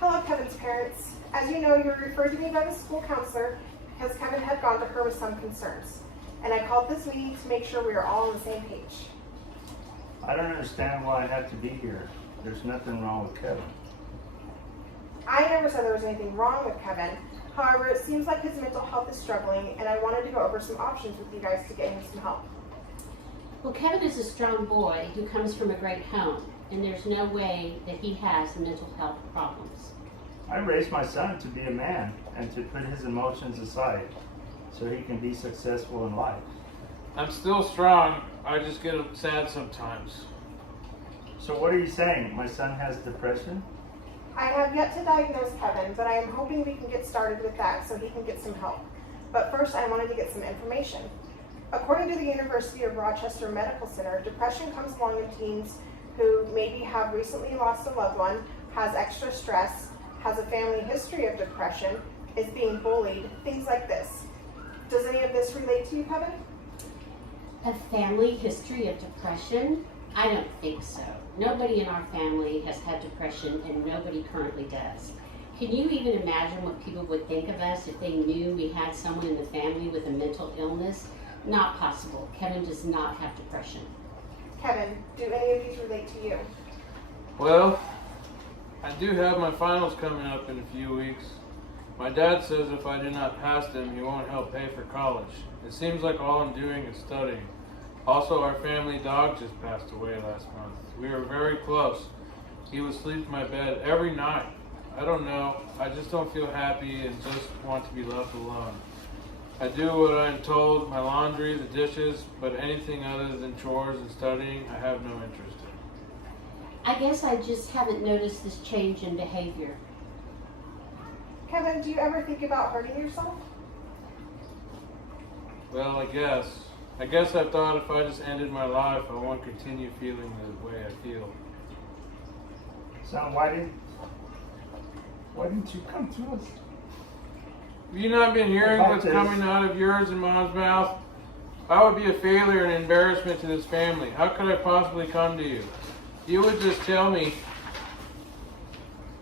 Hello, Kevin's parents. As you know, you were referred to me by the school counselor because Kevin had gone to her with some concerns. And I called this meeting to make sure we are all on the same page. I don't understand why I have to be here. There's nothing wrong with Kevin. I never said there was anything wrong with Kevin. However, it seems like his mental health is struggling, and I wanted to go over some options with you guys to get him some help. Well, Kevin is a strong boy who comes from a great home, and there's no way that he has mental health problems. I raised my son to be a man and to put his emotions aside so he can be successful in life. I'm still strong. I just get sad sometimes. So what are you saying? My son has depression? I have yet to diagnose Kevin, but I am hoping we can get started with that so he can get some help. But first, I wanted to get some information. According to the University of Rochester Medical Center, depression comes along in teens who maybe have recently lost a loved one, has extra stress, has a family history of depression, is being bullied, things like this. Does any of this relate to you, Kevin? A family history of depression? I don't think so. Nobody in our family has had depression, and nobody currently does. Can you even imagine what people would think of us if they knew we had someone in the family with a mental illness? Not possible. Kevin does not have depression. Kevin, do any of these relate to you? Well, I do have my finals coming up in a few weeks. My dad says if I do not pass them, he won't help pay for college. It seems like all I'm doing is studying. Also, our family dog just passed away last month. We were very close. He would sleep in my bed every night. I don't know. I just don't feel happy and just want to be left alone. I do what I'm told, my laundry, the dishes, but anything other than chores and studying, I have no interest in. I guess I just haven't noticed this change in behavior. Kevin, do you ever think about hurting yourself? Well, I guess I thought if I just ended my life, I won't continue feeling the way I feel. Son, why didn't you come to us? Have you not been hearing About what's this. coming out of yours and Mom's mouth? I would be a failure and embarrassment to this family. How could I possibly come to you? You would just tell me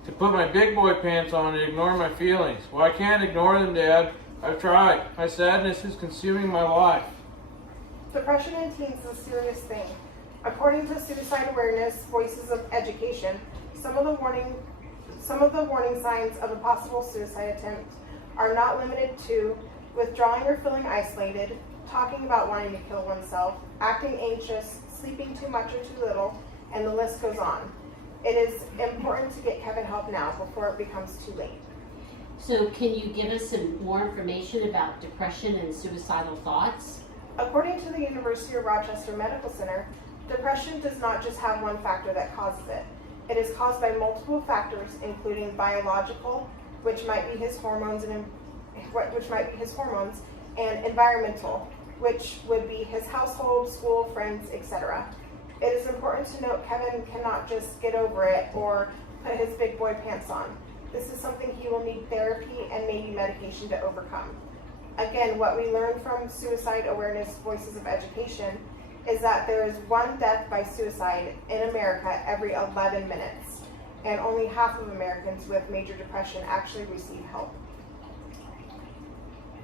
to put my big boy pants on and ignore my feelings. Well, I can't ignore them, Dad. I've tried. My sadness is consuming my life. Depression in teens is a serious thing. According to Suicide Awareness Voices of Education, some of the warning signs of a possible suicide attempt are not limited to withdrawing or feeling isolated, talking about wanting to kill oneself, acting anxious, sleeping too much or too little, and the list goes on. It is important to get Kevin help now before it becomes too late. So can you give us some more information about depression and suicidal thoughts? According to the University of Rochester Medical Center, depression does not just have one factor that causes it. It is caused by multiple factors, including biological, which might be his hormones, and environmental, which would be his household, school, friends, etc. It is important to note Kevin cannot just get over it or put his big boy pants on. This is something he will need therapy and maybe medication to overcome. Again, what we learned from Suicide Awareness Voices of Education is that there is one death by suicide in America every 11 minutes, and only half of Americans with major depression actually receive help.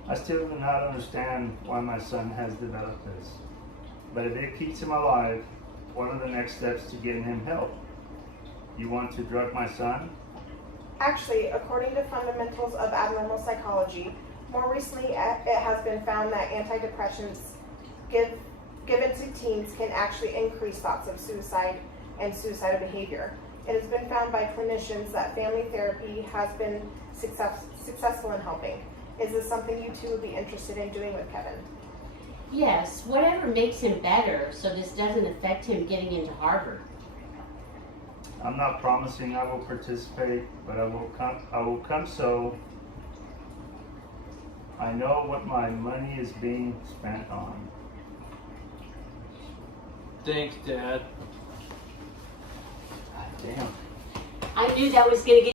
I still do not understand why my son has developed this. But if it keeps him alive, what are the next steps to getting him help? You want to drug my son? Actually, according to Fundamentals of Abnormal Psychology, more recently it has been found that antidepressants given to teens can actually increase thoughts of suicide and suicidal behavior. It has been found by clinicians that family therapy has been successful in helping. Is this something you two would be interested in doing with Kevin? Yes, whatever makes him better so this doesn't affect him getting into Harvard. I'm not promising I will participate, but I will come so I know what my money is being spent on. Thanks, Dad. God damn. I knew that was going to get